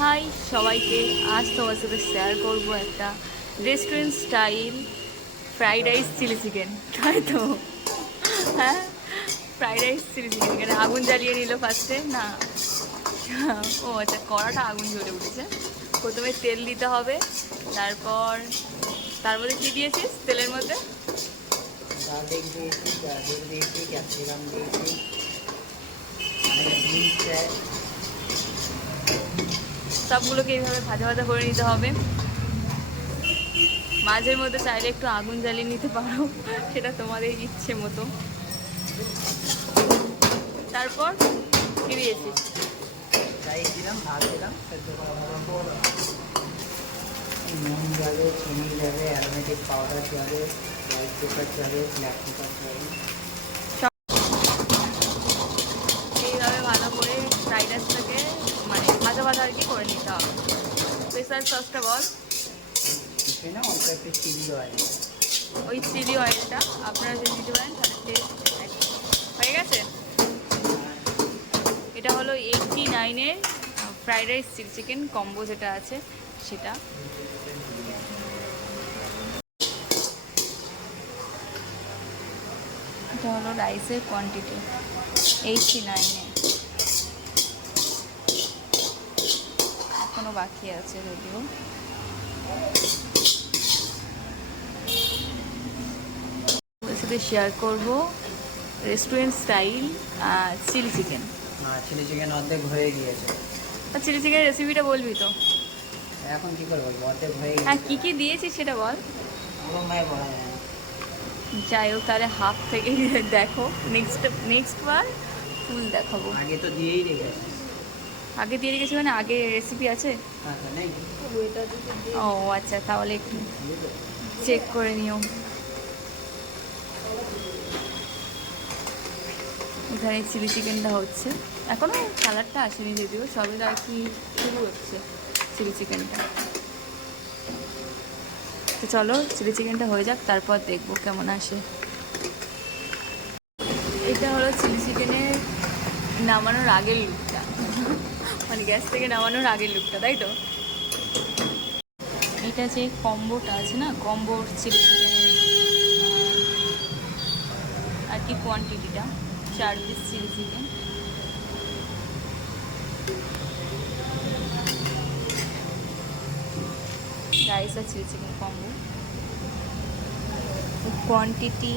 High সবাইকে, আজ তোমার সাথে শেয়ার করবো একটা restaurant style fried rice chilli chicken. তাই তো? হ্যাঁ, ফ্রাইড রাইস চিলি চিকেন। এখানে আগুন জ্বালিয়ে নিল ফার্স্টে না। ও আচ্ছা, কড়াটা আগুন জ্বলে উঠেছে। প্রথমে তেল দিতে হবে, তারপর তার মধ্যে কী দিয়েছিস তেলের মধ্যে? গার্লিক দিয়েছি, গাজর দিয়েছি, ক্যাপসিকাম দিয়েছি, বিনস চাই। সবগুলোকে এইভাবে ভাজা ভাজা করে নিতে হবে। মাঝের মধ্যে চাইলে একটু আগুন জ্বালিয়ে নিতে পারো, সেটা তোমাদের ইচ্ছে মতো। তারপর কি দিয়েছিস? চাই দিলাম, ভাত দিলাম, সেদ্ধ করার পর নুন যাবে, চিনি যাবে, অ্যারোমেটিক পাউডার যাবে, হোয়াইট পেপার যাবে, ব্ল্যাক পেপার যাবে। এইভাবে ভালো করে ফ্রাইড রাইসটাকে মানে ভাজা ভাজা আর কি করে নিতে হবে। স্পেশাল সসটা বল। কিছুই না, অল্প একটু চিলি অয়েল। ওই চিলি অয়েলটা আপনারা যদি দিতে পারেন তাহলে টেস্ট হয়ে গেছে। এটা হলো 89-এর fried rice chilli chicken combo যেটা আছে সেটা। এটা হলো রাইসের কোয়ান্টিটি 89-এ। এখনও বাকি আছে যদিও। ওর সাথে শেয়ার করবো restaurant style chilli chicken. Chilli chicken অর্ধেক হয়ে গিয়েছে। আর চিলি চিকেনের রেসিপিটা বলবি তো? এখন কি করে বলবো, অর্ধেক হয়ে গেছে। হ্যাঁ, কী কী দিয়েছিস সেটা বল। আমার মায়ের বলা যায় না। যাই হোক, তাহলে হাফ থেকে দেখো, নেক্সট বার ফুল দেখাবো। আগে তো দিয়েই রেখেছে। আগে দিয়ে রেখেছি মানে আগে রেসিপি আছে? আচ্ছা, নেই। ও আচ্ছা, তাহলে একটু চেক করে নিও। এখানে চিলি চিকেনটা হচ্ছে, এখনও কালারটা আসেনি যদিও, সবে আর কি শুরু হচ্ছে চিলি চিকেনটা। তো চলো চিলি চিকেনটা হয়ে যাক, তারপর দেখবো কেমন আসে। এটা হলো চিলি চিকেনের নামানোর আগের লুকটা, মানে গ্যাস থেকে নামানোর আগের লুকটা, তাই তো? এটা যে কম্বোটা আছে না, কম্বোর চিলি চিকেনের আর কি কোয়ান্টিটিটা 4 পিস চিলি চিকেন। রাইস আর চিলি চিকেন কম্বো কোয়ান্টিটি